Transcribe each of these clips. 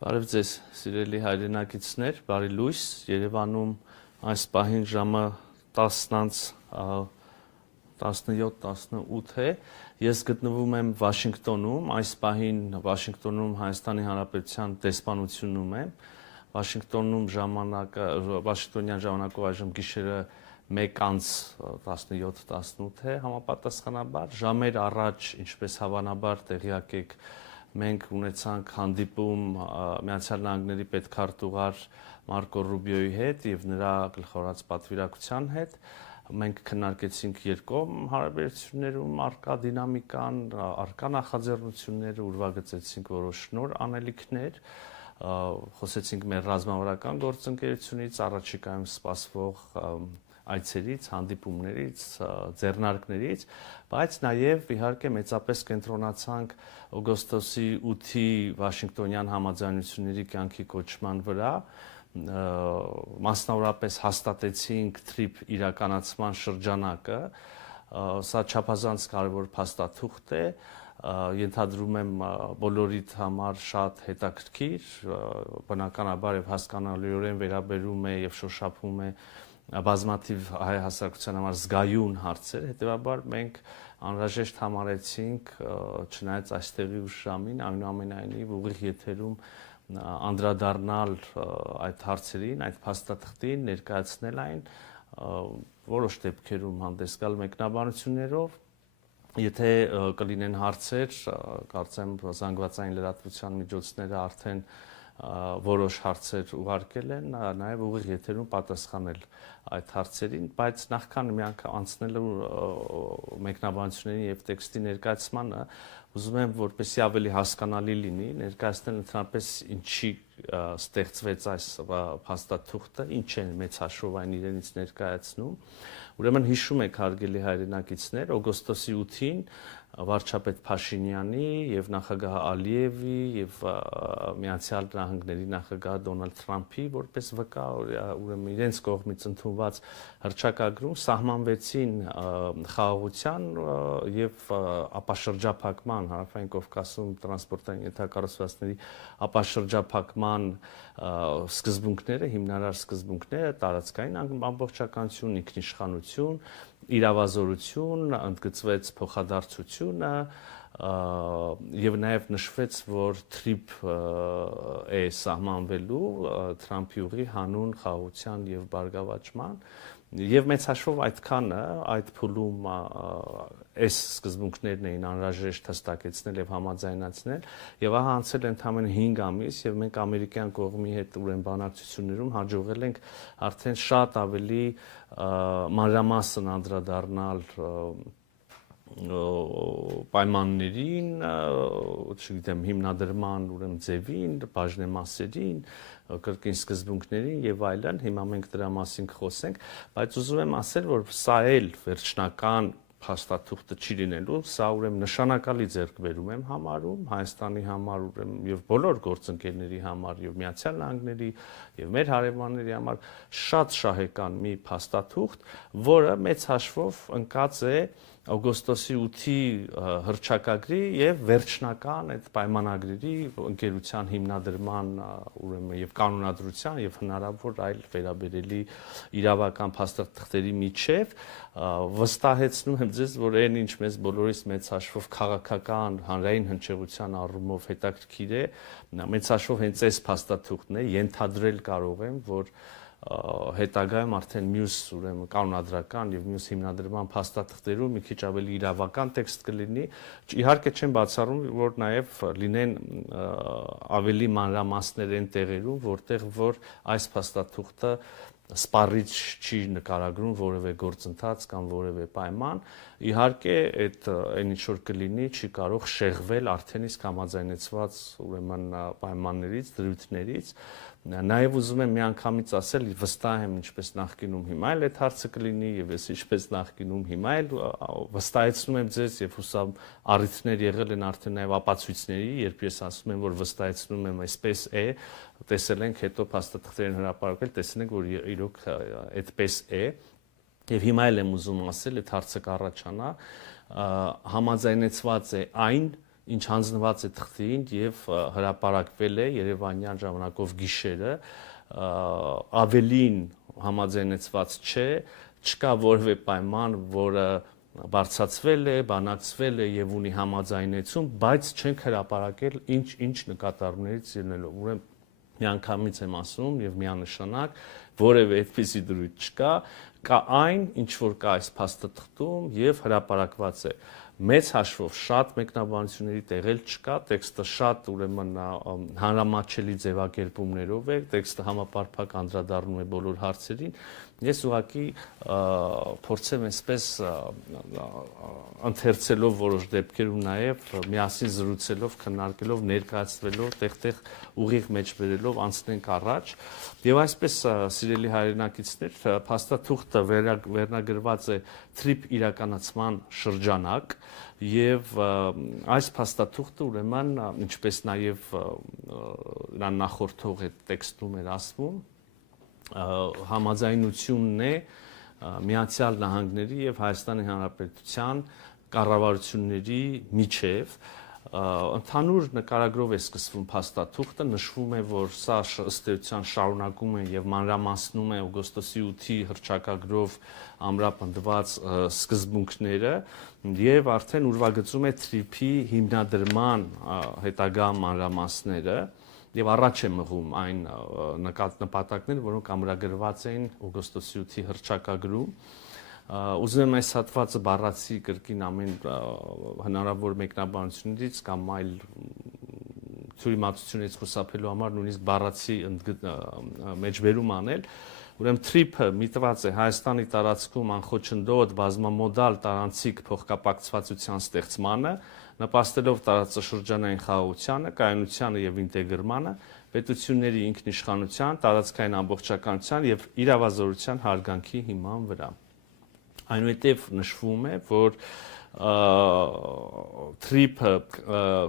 Բարև ձեզ, սիրելի հայրենակիցներ, բարի լույս, Երևանում այս պահին ժամը 10:17-18 է, ես գտնվում եմ Վաշինգտոնում, այս պահին Վաշինգտոնում Հայաստանի Հանրապետության դեսպանությունում եմ, Վաշինգտոնյան ժամանակով այժմ գիշերը 1:17-18 է համապատասխանաբար, ժամեր առաջ, ինչպես հավանաբար տեղյակ եք, մենք ունեցանք հանդիպում Միացյալ Նահանգների պետքարտուղար Մարկո Ռուբիոյի հետ եւ նրա գլխավորած պատվիրակության հետ։ Մենք քննարկեցինք երկկողմ հարաբերություններում առկա դինամիկան, առկա նախաձեռնությունները, ուրվագծեցինք որոշ նոր անելիքներ, խոսեցինք մեր ռազմավարական գործընկերությունից, առաջիկայում սպասվող այցերից, հանդիպումներից, ձեռնարկներից, բայց նաև իհարկե մեծապես կենտրոնացանք օգոստոսի 8-ի Վաշինգտոնյան համաձայնությունների կյանքի կոչման վրա, մասնավորապես հաստատեցինք թրիփ իրականացման շրջանակը, սա չափազանց կարևոր փաստաթուղթ է, ենթադրում եմ բոլորիդ համար շատ հետաքրքիր, բնականաբար եւ հասկանալիորեն վերաբերում է եւ շոշափում է բազմաթիվ հայ հասարակության համար զգայուն հարցեր, հետեւաբար մենք անհրաժեշտ համարեցինք, չնայած այստեղի ուշ ժամին, այնուամենայնիվ ուղիղ եթերում անդրադառնալ այդ հարցերին, այդ փաստաթղթին, ներկայացնել այն, որոշ դեպքերում հանդես գալ մեկնաբանություններով, եթե կլինեն հարցեր, կարծեմ զանգվածային լրատվության միջոցները արդեն որոշ հարցեր ուղարկել են, նաև ուղիղ եթերում պատասխանել այդ հարցերին, բայց նախքան մի անգամ անցնելու մեկնաբանություններին եւ տեքստի ներկայացմանը, ուզում եմ որպեսզի ավելի հասկանալի լինի, ներկայացնել ընդհանրապես ինչի ստեղծվեց այս փաստաթուղթը, ինչ է մեծ հաշվով այն իրենից ներկայացնում։ Ուրեմն հիշում եք հարգելի հայրենակիցներ, օգոստոսի 8-ին վարչապետ Փաշինյանի եւ նախագահ Ալիևի եւ Միացյալ Նահանգների նախագահ Դոնալդ Թրամփի որպես վկա, ուրեմն իրենց կողմից ընդունված հռչակագրում սահմանվեցին խաղաղության եւ ապաշրջափակման հարավային Կովկասում տրանսպորտային ենթակառուցվածքների ապաշրջափակման սկզբունքները, հիմնարար սկզբունքները, տարածքային ամբողջականություն, ինքնիշխանություն, իրավազորություն, ընդգծվեց փոխադարձությունը եւ նաեւ նշվեց, որ թրիփ է սահմանվելու Թրամփի ուղի հանուն խաղաղության եւ բարգավաճման եւ մեծ հաշվով այդքանը այդ փուլում այս սկզբունքներն էին անհրաժեշտ հստակեցնել եւ համաձայնացնել եւ ահա անցել է ընդամենը 5 ամիս եւ մենք ամերիկյան կողմի հետ ուրեմն բանակցություններում հաջողել ենք արդեն շատ ավելի մանրամասն անդրադառնալ պայմաններին, չգիտեմ, հիմնադրման ուրեմն ձևին, բաժնեմասերին, կրկին սկզբունքներին եւ այլն, հիմա մենք դրա մասին կխոսենք, բայց ուզում եմ ասել, որ սա էլ վերջնական փաստաթուղթը չի լինելու, սա ուրեմն նշանակալի ձեռքբերում եմ համարում Հայաստանի համար ուրեմն եւ բոլոր գործընկերների համար եւ Միացյալ Նահանգների եւ մեր հարևանների համար շատ շահեկան մի փաստաթուղթ, որը մեծ հաշվով ընկած է օգոստոսի 8-ի հռչակագրի եւ վերջնական այդ պայմանագրերի ընկերության հիմնադրման ուրեմն եւ կանոնադրության եւ հնարավոր այլ վերաբերելի իրավական փաստաթղթերի միջև վստահեցնում եմ ձեզ, որ այն ինչ մեզ բոլորիս մեծ հաշվով քաղաքական հանրային հնչեղության առումով հետաքրքիր է, մեծ հաշվով հենց այս փաստաթուղթն է, ենթադրել կարող եմ, որ հետագայում արդեն մյուս ուրեմն կանոնադրական եւ մյուս հիմնադրման փաստաթղթերում մի քիչ ավելի իրավական տեքստ կլինի, իհարկե չեմ բացառում, որ նաեւ լինեն ավելի մանրամասներ այն տեղերում, որտեղ որ այս փաստաթուղթը սպառիչ չի նկարագրում որևէ գործընթաց կամ որևէ պայման, իհարկե այդ այն ինչ որ կլինի չի կարող շեղվել արդեն իսկ համաձայնեցված ուրեմն պայմաններից, դրույթներից, նաեւ ուզում եմ միանգամից ասել, վստահ եմ ինչպես նախկինում հիմա էլ այդ հարցը կլինի եւ ես ինչպես նախկինում հիմա էլ վստահեցնում եմ ձեզ եւ հուսամ առիթներ եղել են արդեն նաեւ ապացույցների, երբ ես ասում եմ, որ վստահեցնում եմ, այսպես է, տեսել ենք հետո փաստաթղթերին հրապարակել, տեսնենք, որ իրոք այդպես է եւ հիմա էլ եմ ուզում ասել, այդ հարցը կառաջանա, համաձայնեցված է այն, ինչ հանձնված է թղթին եւ հրապարակվել է Երևանյան ժամանակով գիշերը, ավելին համաձայնեցված չէ, չկա որևէ պայման, որը բարձրացվել է, բանակցվել է եւ ունի համաձայնեցում, բայց չենք հրապարակել ինչ նկատառումներից ելնելով։ Ուրեմն միանգամից եմ ասում եւ միանշանակ որևէ այդպիսի դրույթ չկա, կա այն, ինչ որ կա այս փաստաթղթում եւ հրապարակված է։ Մեծ հաշվով շատ մեկնաբանությունների տեղել չկա, տեքստը շատ ուրեմն հանրամատչելի ձևակերպումներով է, տեքստը համապարփակ անդրադառնում է բոլոր հարցերին։ Ես ուղղակի փորձեմ այսպես ընթերցելով որոշ դեպքերում նաև միասին զրուցելով, քննարկելով, ներկայացնելով, տեղ-տեղ ուղիղ մեջ բերելով անցնենք առաջ։ Եվ այսպես սիրելի հայրենակիցներ, փաստաթուղթը վերնագրված է թրիփ իրականացման շրջանակ եւ այս փաստաթուղթը ուրեմն ինչպես նաև նա նախորդող այդ տեքստում էր ասվում համաձայնությունն է Միացյալ Նահանգների եւ Հայաստանի Հանրապետության կառավարությունների միջև ընդհանուր նկարագրով է սկսվում փաստաթուղթը, նշվում է, որ սա ըստ էության շարունակում է եւ մանրամասնում է օգոստոսի 8-ի հռչակագրով ամրապնդված սկզբունքները եւ արդեն ուրվագծում է թրիփի հիմնադրման հետագա մանրամասները եւ առաջ է մղում այն նպատակները, որոնք ամրագրված էին օգոստոսի 8-ի հռչակագրում։ Ուզում եմ այս հատվածը բառացի կրկին ամեն հնարավոր մեկնաբանություններից կամ այլ թյուրիմացությունից խուսափելու համար նույնիսկ բառացի մեջբերում անել։ Ուրեմն թրիփը միտված է Հայաստանի տարածքում անխոչնդոտ բազմամոդալ տարանցիկ փոխկապակցվածության ստեղծմանը, նպաստելով տարածաշրջանային խաղաղությանը, կայունությանը եւ ինտեգրմանը, պետությունների ինքնիշխանության, տարածքային ամբողջականության եւ իրավազորության հարգանքի հիման վրա։ Այնուհետև նշվում է, որ թրիփը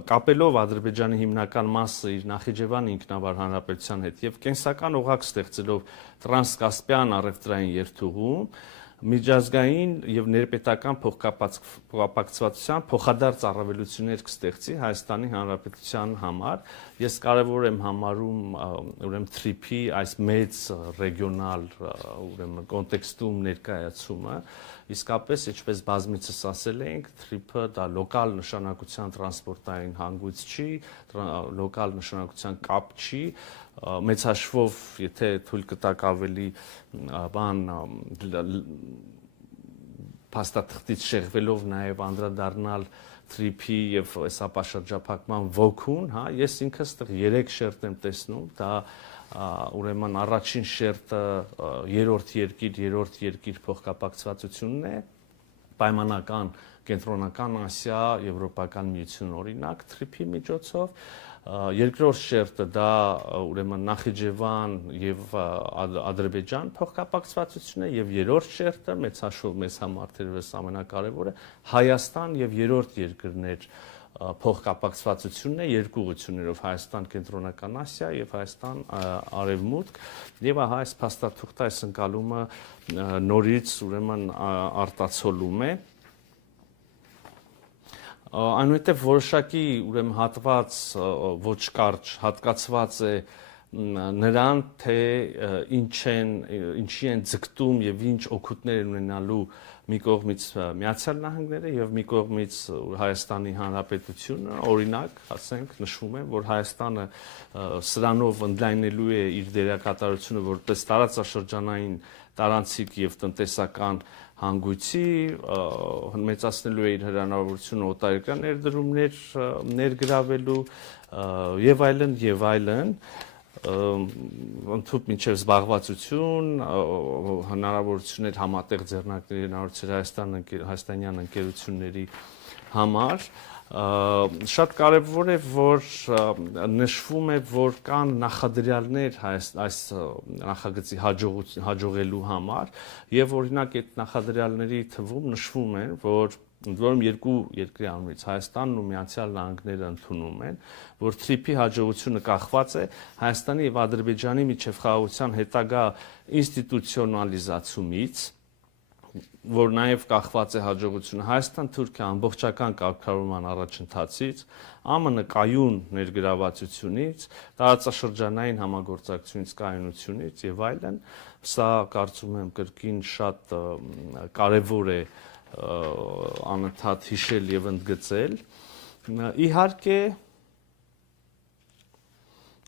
կապելով Ադրբեջանի հիմնական մասը իր Նախիջևան ինքնավար հանրապետության հետ եւ կենսական օղակ ստեղծելով տրանսկասպյան առևտրային երթուղում միջազգային եւ ներպետական փոխկապակցվածության փոխադարձ առավելություններ կստեղծի Հայաստանի Հանրապետության համար։ Ես կարևոր եմ համարում ուրեմն թրիփի այս մեծ ռեգիոնալ ուրեմն կոնտեքստում ներկայացումը, իսկապես ինչպես բազմիցս ասել ենք, թրիփը դա լոկալ նշանակության տրանսպորտային հանգույց չի, լոկալ նշանակության կապ չի, մեծ հաշվով, եթե թույլ կտակ ավելի բան փաստաթղթից շեղվելով նաև անդրադառնալ թրիփի եւ սապաշրջափակման ոգուն, հա, ես ինքս 3 շերտ եմ տեսնում, դա ուրեմն առաջին շերտը երրորդ երկիր փոխկապակցվածությունն է, պայմանական կենտրոնական Ասիա, Եվրոպական միություն օրինակ թրիփի միջոցով, երկրորդ շերտը դա ուրեմն Նախիջևան եւ Ադրբեջան փոխկապակցվածությունն է եւ երրորդ շերտը մեծ հաշվով մեզ համար թերևս ամենակարևորը Հայաստան եւ երրորդ երկրներ փոխկապակցվածությունն է երկու ուղղություններով Հայաստան կենտրոնական Ասիա եւ Հայաստան արևմուտք եւ ահա այս փաստաթուղթը այս ընկալումը նորից ուրեմն արտացոլում է այնուհետև որոշակի ուրեմն հատված ոչ կարճ հատկացված է նրան թե ինչի են ձգտում եւ ինչ օգուտներ են ունենալու մի կողմից Միացյալ Նահանգները եւ մի կողմից Հայաստանի Հանրապետությունը օրինակ ասենք նշվում է որ Հայաստանը սրանով ընդլայնելու է իր դերակատարությունը որպես տարածաշրջանային տարանցիկ եւ տնտեսական հանգույցի մեծացնելու է իր հնարավորությունը օտարերկրյա ներդրումներ ներգրավելու եւ այլն ընդհանուր մինչև զբաղվածություն հնարավորություններ համատեղ ձեռնարկների հնարավորություններ հայաստանյան ընկերությունների համար շատ կարևոր է որ նշվում է որ կան նախադրյալներ այս նախագծի հաջողելու համար եւ օրինակ այդ նախադրյալների թվում նշվում է որ որում երկու երկրի անունից Հայաստանն ու Միացյալ Նահանգները ընդունում են որ թրիփի հաջողությունը կախված է Հայաստանի եւ Ադրբեջանի միջև խաղաղության հետագա ինստիտուցիոնալիզացումից որ նաև կախված է հաջողությունը Հայաստան-Թուրքիա ամբողջական կարգավորման առաջընթացից, ԱՄՆ կայուն ներգրավվածությունից, տարածաշրջանային համագործակցությունից, կայունությունից եւ այլն, սա կարծում եմ կրկին շատ կարեւոր է անընդհատ հիշել եւ ընդգծել։ Իհարկե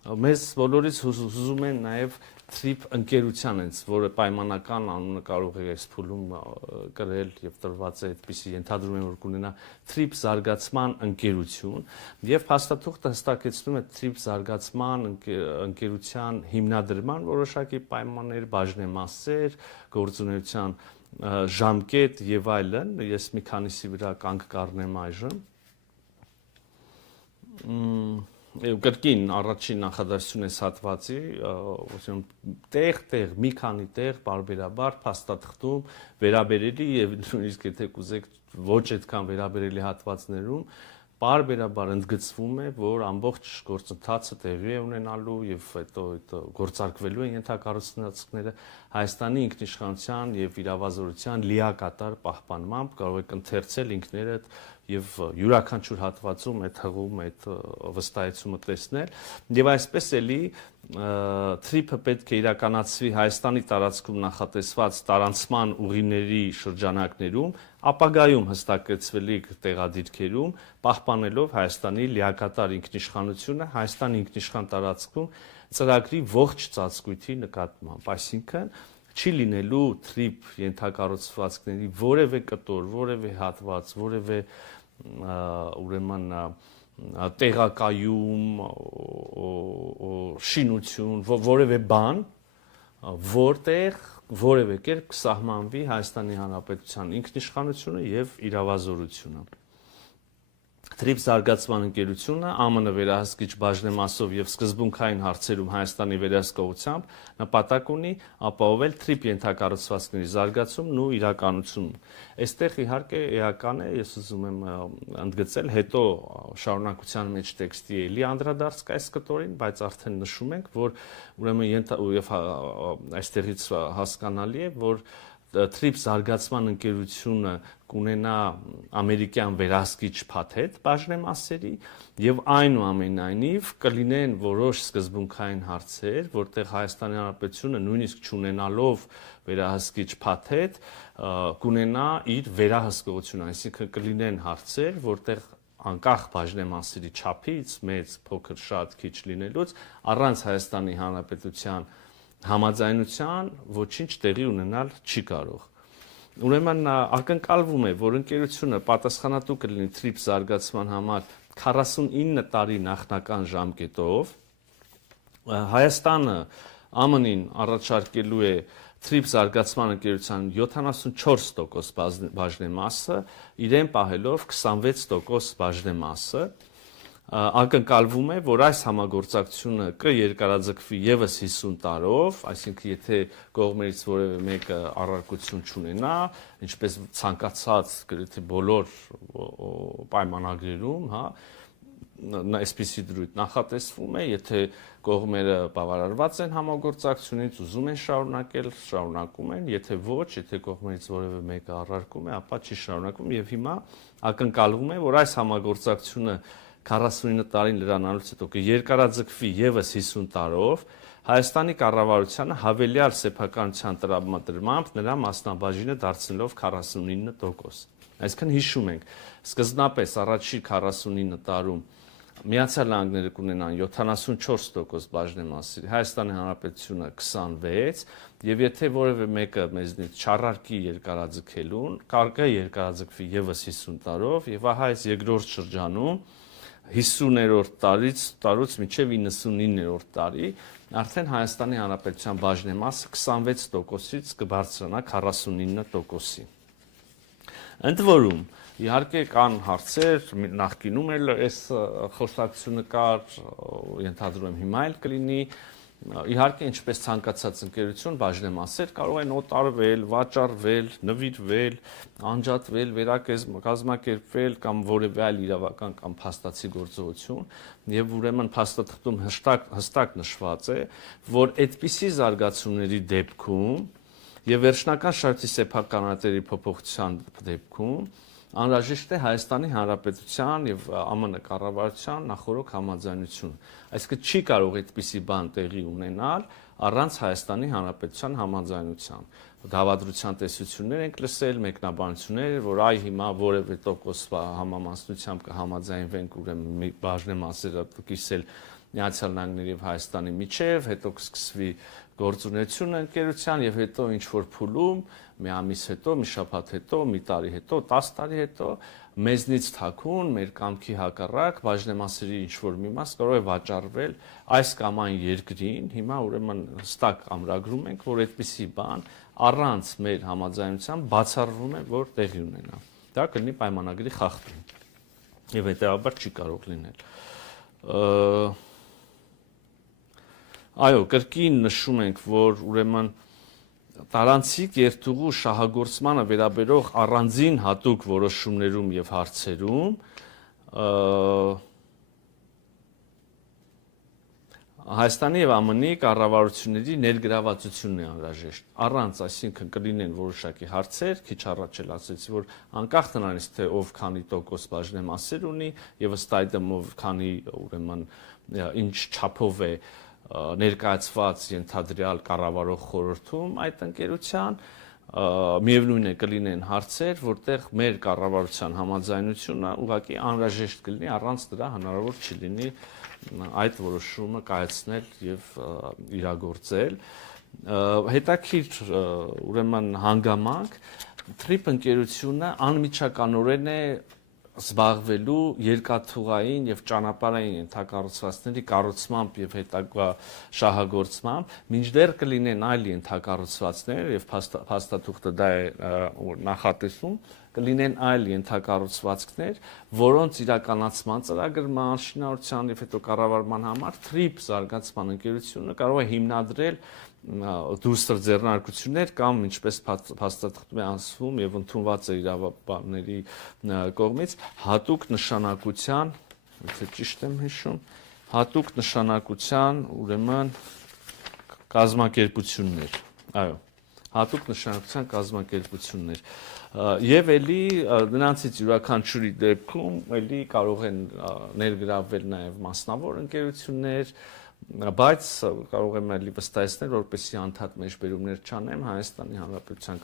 մեզ բոլորից հուզում են նաև TRIP ընկերության հենց, որը պայմանական անունը կարող է այս փուլում կրել եւ տրված է այդպիսի ենթադրում եմ որ կունենա TRIP զարգացման ընկերություն եւ փաստաթուղթը հստակեցնում է TRIP զարգացման ընկերության հիմնադրման որոշակի պայմաններ, բաժնեմասեր, գործունեության ժամկետ եւ այլն, ես մի քանիսի վրա կանգ կառնեմ այժմ։ Կրկին առաջին նախադասություն այս հատվածի, տեղ, մի քանի տեղ բարբերաբար փաստաթղթում վերաբերելի եւ նույնիսկ եթե կուզեք ոչ այդքան վերաբերելի հատվածներում բարբերաբար ընդգծվում է, որ ամբողջ գործընթացը տեղի է ունենալու եւ հետո գործարկվելու են ենթակառուցվածքները Հայաստանի ինքնիշխանության եւ իրավազորության լիակատար պահպանմամբ կարող եք ընթերցել ինքներդ եւ յուրաքանչյուր հատվածում այդ հղում այդ վստահեցումը տեսնել եւ այսպես էլի TRIP-ը պետք է իրականացվի Հայաստանի տարածքում նախատեսված տարանցման ուղիների շրջանակներում ապագայում հստակեցվելիք տեղադիրքերում պահպանելով Հայաստանի լիակատար ինքնիշխանությունը Հայաստանի ինքնիշխան տարածքում ծրագրի ողջ ծածկույթի նկատմամբ, այսինքն չի լինելու TRIP ենթակառուցվածքների որևէ կտոր, որևէ հատված, որևէ ուրեմն տեղակայում, շինություն, որևէ բան, որտեղ որևէ կերպ կսահմանվի Հայաստանի Հանրապետության ինքնիշխանությունը եւ իրավազորությունը։ TRIP զարգացման ընկերությունը ԱՄՆ վերահսկիչ բաժնեմասով եւ սկզբունքային հարցերում Հայաստանի վերահսկողությամբ նպատակ ունի ապահովել TRIP ենթակառուցվածքների զարգացումն ու իրականությունն։ Այստեղ իհարկե էական է, ես ուզում եմ ընդգծել, հետո շարունակության մեջ տեքստի էլի անդրադարձ կա այս կտորին, բայց արդեն նշում ենք, որ ուրեմն եւ այստեղից հասկանալի է, որ TRIP զարգացման ընկերությունը կունենա ամերիկյան վերահսկիչ փաթեթ բաժնեմասերի եւ այնուամենայնիվ կլինեն որոշ սկզբունքային հարցեր, որտեղ Հայաստանի Հանրապետությունը նույնիսկ չունենալով վերահսկիչ փաթեթ կունենա իր վերահսկողությունը, այսինքն կլինեն հարցեր, որտեղ անկախ բաժնեմասերի չափից, մեծ, փոքր, շատ, քիչ լինելուց, առանց Հայաստանի Հանրապետության համաձայնության ոչինչ տեղի ունենալ չի կարող։ Ուրեմն ակնկալվում է, որ ընկերությունը պատասխանատու կլինի TRIP զարգացման համար 49 տարի նախնական ժամկետով։ Հայաստանը ԱՄՆ-ին առաջարկելու է TRIP զարգացման ընկերության 74% բաժնեմասը, իրեն պահելով 26% բաժնեմասը։ Ակնկալվում է, որ այս համագործակցությունը կերկարաձգվի եւս 50 տարով, այսինքն եթե կողմերից որևէ մեկը առարկություն չունենա, ինչպես ցանկացած գրեթե բոլոր պայմանագրերում, հա, այսպիսի դրույթ նախատեսվում է, եթե կողմերը բավարարված են համագործակցությունից, ուզում են շարունակել, շարունակում են, եթե ոչ, եթե կողմերից որևէ մեկը առարկում է, ապա չի շարունակում եւ հիմա ակնկալվում է, որ այս համագործակցությունը 49 տարին լրանալուց հետո կերկարաձգվի եւս 50 տարով Հայաստանի կառավարությանը հավելյալ սեփականության տրամադրմամբ նրա մասնաբաժինը դարձնելով 49%։ Այսինքն հիշում ենք, սկզբնապես առաջին 49 տարում Միացյալ Նահանգները կունենան 74% բաժնեմասերի, Հայաստանի Հանրապետությունը 26%, եւ եթե որևէ մեկը մեզնից չառարկի երկարաձգելուն, կարող է երկարաձգվի եւս 50 տարով եւ ահա այս երկրորդ շրջանում 50-րդ տարուց մինչև 99-րդ տարի արդեն Հայաստանի Հանրապետության բաժնեմասը 26%-ից կբարձրանա 49%-ի։ Ընդ որում, իհարկե կան հարցեր, նախկինում էլ այս խոսակցությունը կար, ենթադրում եմ հիմա էլ կլինի, իհարկե ինչպես ցանկացած ընկերություն բաժնեմասեր կարող են օտարվել, վաճառվել, նվիրվել, անջատվել, վերակազմակերպվել կամ որևէ այլ իրավական կամ փաստացի գործողություն եւ ուրեմն փաստաթղթում հստակ նշված է, որ այդպիսի զարգացումների դեպքում Եվ վերջնական շարքի սեփականատերի փոփոխության դեպքում անհրաժեշտ է Հայաստանի Հանրապետության եւ ԱՄՆ կառավարության նախորոք համաձայնություն։ Այսինքն չի կարող այդպիսի բան տեղի ունենալ առանց Հայաստանի Հանրապետության համաձայնության։ Դավադրության տեսություններ ենք լսել, մեկնաբանություններ, որ այ հիմա որևէ տոկոս համամասնությամբ կհամաձայնվենք, ուրեմն մի բաժնե մասերը կիսել Միացյալ Նահանգների եւ Հայաստանի միջև, հետո կսկսվի գործունեությունը ընկերության եւ հետո ինչ որ փուլում մի ամիս հետո, մի շաբաթ հետո, մի տարի հետո, 10 տարի հետո մեզնից թաքուն մեր կամքի հակառակ բաժնեմասերի ինչ որ մի մաս կարող է վաճառվել այս կամ այն երկրին։ Հիմա ուրեմն հստակ ամրագրում ենք, որ այդպիսի բան առանց մեր համաձայնության բացառվում է, որ տեղի ունենա։ Դա կլինի պայմանագրի խախտում եւ հետեւաբար չի կարող լինել։ Այո, կրկին նշում ենք, որ ուրեմն տարանցիկ երթուղու շահագործմանը վերաբերող առանձին հատուկ որոշումներում եւ հարցերում Հայաստանի եւ ԱՄՆ-ի կառավարությունների ներգրավվածությունն է անհրաժեշտ։ Առանց, այսինքն կլինեն որոշակի հարցեր, քիչ առաջ էլ ասեցի, որ անկախ նրանից թե ով քանի տոկոս բաժնեմասեր ունի եւ ըստ այդմ ով քանի ուրեմն ինչ չափով է ներկայացված ենթադրյալ կառավարող խորհրդում այդ ընկերության միևնույն է կլինեն հարցեր, որտեղ մեր կառավարության համաձայնությունը ուղղակի անհրաժեշտ կլինի, առանց դրա հնարավոր չի լինի այդ որոշումը կայացնել եւ իրագործել։ Հետաքրքիր ուրեմն հանգամանք TRIP ընկերությունը անմիջականորեն է զբաղվելու երկաթուղային եւ ճանապարհային ենթակառուցվածքների կառուցմամբ եւ հետագա շահագործմամբ, մինչդեռ կլինեն այլ ենթակառուցվածքներ եւ փաստաթուղթը դա է նախատեսում, կլինեն այլ ենթակառուցվածքներ, որոնց իրականացման ծրագրման, շինարարության եւ հետո կառավարման համար TRIP զարգացման ընկերությունը կարող է հիմնադրել դուստր ձեռնարկություններ կամ ինչպես փաստաթղթում է ասվում եւ ընդունված է իրավաբանների կողմից հատուկ նշանակության, եթե ճիշտ եմ հիշում, հատուկ նշանակության ուրեմն կազմակերպություններ, այո, հատուկ նշանակության կազմակերպություններ եւ էլի նրանցից յուրաքանչյուրի դեպքում էլի կարող են ներգրավվել նաեւ մասնավոր ընկերություններ, բայց կարող եմ էլի վստահեցնել, որպեսզի անդադ մեջբերումներ չանեմ Հայաստանի Հանրապետության